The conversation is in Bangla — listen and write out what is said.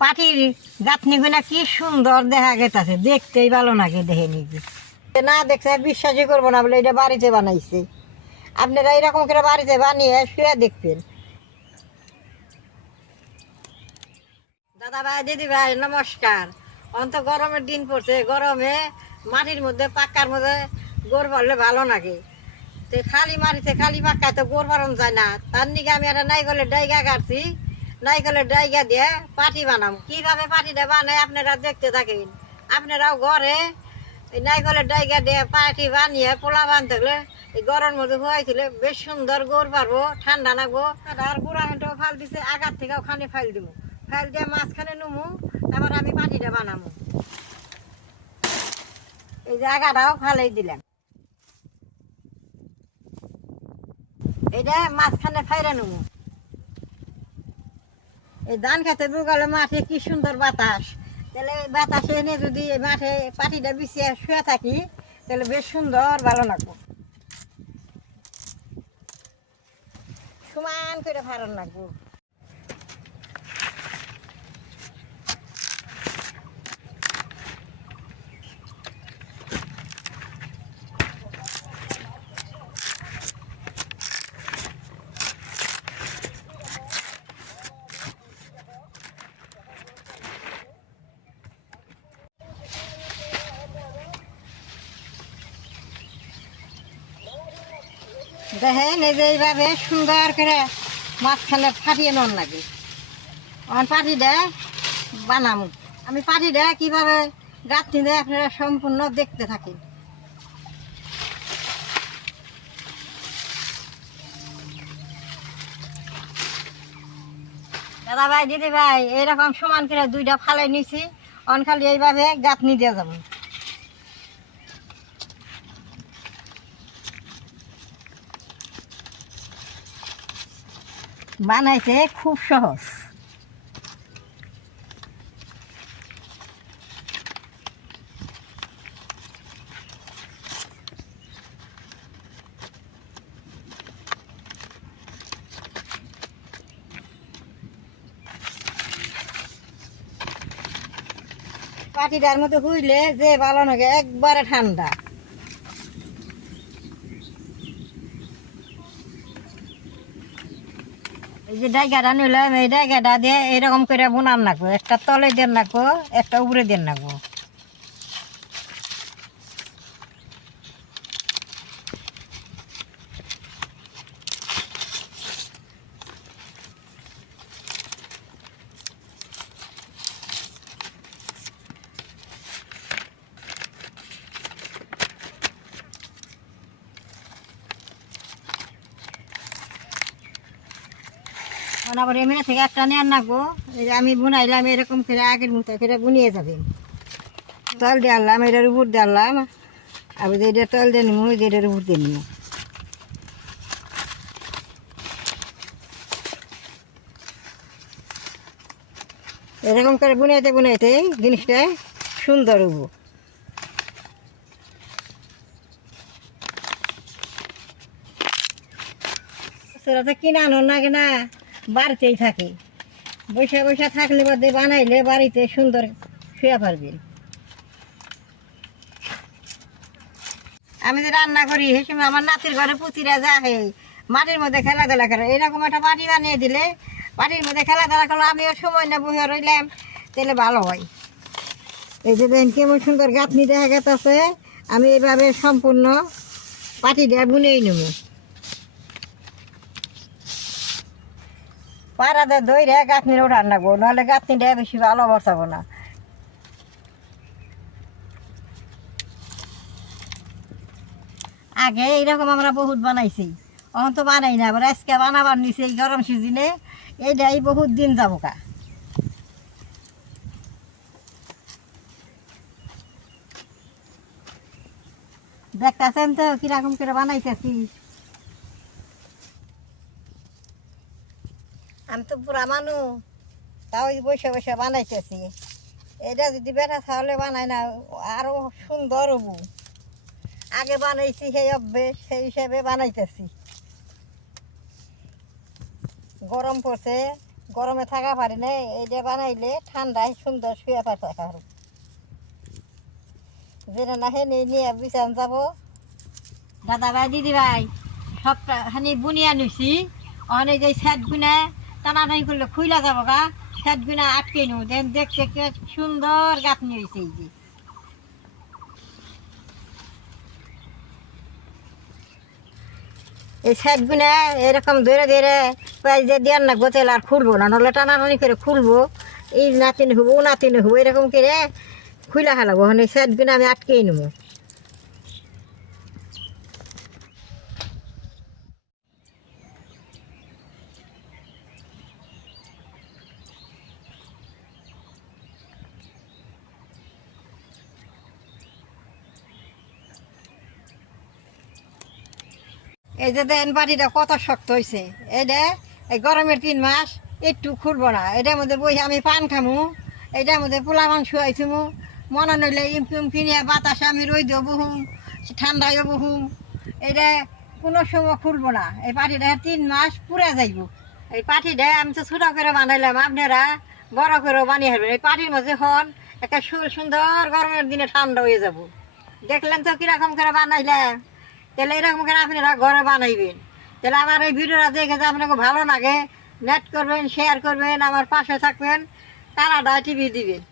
পাটির গাঁথনিগুলা কি সুন্দর দেখা গেছে, দেখতেই ভালো লাগে। দেখে নিবি না, দেখছে বিশ্বাসই করবো না বলে এটা বাড়িতে বানাইছে। আপনারা এরকম করে বাড়িতে বানিয়ে শুয়ে দেখবেন। দাদা ভাই, দিদি ভাই, নমস্কার। অন্ত গরমের দিন পড়ছে, গরমে মাটির মধ্যে পাক্কার মধ্যে গোড় বাড়লে ভালো লাগে। তো খালি মাটিতে খালি পাক্কায় তো গোড় বাড়ানো যায় না। তার নিকে আমি একটা নাইকলের ডাইগা কাটছি। নাইকলের ডাইগা দিয়ে পাটি বানাম। কিভাবে পাটিটা বানায় আপনারা দেখতে থাকেন। আপনারাও ঘরে এই নাইকলের ডাইগা দিয়ে পাটি বানিয়ে পোলা বানতে গেলে এই গরমের মধ্যে হয়েছিল বেশ সুন্দর গোড় পারবো, ঠান্ডা লাগবো। আর গুড়া হেঁটেও ফাল দিছে, আগার থেকে ওখানে ফাইল দিব। ফাইল দিয়ে মাঝখানে নুমু, তারপর আমি পাটিটা বানাবো। এই যে আগাটাও ফালাই দিলাম, এটা মাঝখানে ফাইরা নুমু। এই ধান খেতে বুগালে মাঠে কি সুন্দর বাতাস, তাহলে এই বাতাসে এনে যদি মাঠে পাটিটা বিছিয়ে শুয়ে থাকি তাহলে বেশ সুন্দর ভালো লাগবো। সমান করে ফাড়ন লাগবো। দেখেন এই যে এইভাবে সুন্দর করে মাঝখানে ফাটিয়ে নন লাগে। আমার পাটিটা বানাবো। আমি পাটিটা কিভাবে গাঁথনি দেয় আপনারা সম্পূর্ণ দেখতে থাকেন। দাদা ভাই, দিদি ভাই, এইরকম সমান করে দুইটা ফালাই নিছি। অন খালি এইভাবে গাঁথনি দিয়ে যাবো। বানাইতে খুব সহজ। পাটিটার মধ্যে হুইলে যে ভালো লাগে, একবারে ঠান্ডা। এই যে ডাইগাটা নিলাম, এই ডাইগাটা দিয়ে এরকম করে বোনার লাগবো। একটা তলে দেন লাগবো, একটা উপরে দেন লাগবো। আবার এমনি থেকে একটা নেন লাগবো। এই যে আমি বুনাইলাম এরকম করে আগের মতো করে বুনিয়ে যাবে। তল দিয়ে আনলাম, এটার উপর দিয়ে আনলাম। আবার যেটা তল দিয়ে নিবো, যেটার উপর দিয়ে নিবো। এরকম করে বুনাইতে বুনাইতে জিনিসটা সুন্দর হবো। সেটা তো কিনে আনো লাগে না, বাড়িতেই থাকে। বৈশা বৈশা থাকলে বাদে বানাইলে বাড়িতে সুন্দর শুয়ে পারবেন। আমি যে রান্না করি সেই সময় আমার নাতির ঘরে পুতিরা যায় মাটির মধ্যে খেলাধুলা করে। এরকম একটা বাড়ি বানিয়ে দিলে বাড়ির মধ্যে খেলাধুলা করলে আমিও সময় না বসে রইলাম, তাহলে ভালো হয়। এই যে দেখেন কেমন সুন্দর গাঁথনি দেখা গেছে। আমি এইভাবে সম্পূর্ণ পাটি দিয়ে বুনেই নেব। পাড়াতে দইরে গাঁথনির ওঠান রাখবো, নাহলে গাঁথনিটা বেশি ভালো বসাবো না। আগে এইরকম আমরা বহুত বানাইছি, এখন তো বানাই না। আবার আজকে বানাবার নিছি এই গরম সিজনে, এইটাই বহুত দিন যাবো কা। দেখতেছেন তো কিরকম করে বানাইতেছি। আমি তো বুড়া মানুষ, তাও বসে বসে বানাইতেছি। এটা যদি বেটা তাহলে বানাই না আরো সুন্দর হবো। আগে বানাইছি সেই অভ্যেস, সেই হিসেবে বানাইতেছি। গরম পড়ছে, গরমে থাকা পারি না, এইটা বানাইলে ঠান্ডায় সুন্দর শুয়ে পাতা খাবো। যেটা না হে নিয়ে বিছান যাবো। দাদা ভাই দিদি ভাই সবটা খানি বুনিয়া নিছি, অনেক এই সেট গুনা টানাটানি করলে খুইলা যাবো গা, সেট গুনা আটকে নু দেন, দেখতে সুন্দর গাঁথনি হয়েছে। এই যে এই সেট গুনা এরকম ধরে ধরে প্রায় যে দেন না গোতেল আর খুলবো না, নাহলে টানাটানি করে খুলবো, এই নাতিনি হবো ও নাতিনি হবো, এরকম করে খুইলা খেলাবো। মানে এই সেট গুনা আমি আটকেই নেবো। এই যে দেন বাড়িটা কত শক্ত হয়েছে, এটা এই গরমের 3 মাস একটু খুলবো না। এটার মধ্যে বসে আমি পান খামু, এটার মধ্যে পোলা মাংস আইছুমু, মনে নইলে ইমকুম কিনিয়া বাতাসে আমি রইদেও বহুম, ঠান্ডায়ও বহুম। এটা কোনো সময় খুলবো না। এই পাটিটা 3 মাস পুরা যাইব। এই পাটিটা আমি তো ছোটো করে বানাইলাম, আপনারা বড় করেও বানিয়ে হারবেন। এই পাটির মধ্যে হন একটা সুন্দর গরমের দিনে ঠান্ডা হয়ে যাব। দেখলেন তো কিরকম করে বানাইলাম, তাহলে এরকম করে আপনারা ঘরে বানাইবেন। তাহলে আমার এই ভিডিওটা দেখে যে আপনাকে ভালো লাগে, নেট করবেন, শেয়ার করবেন, আমার পাশে থাকবেন, কানাডা টিভি দিবেন।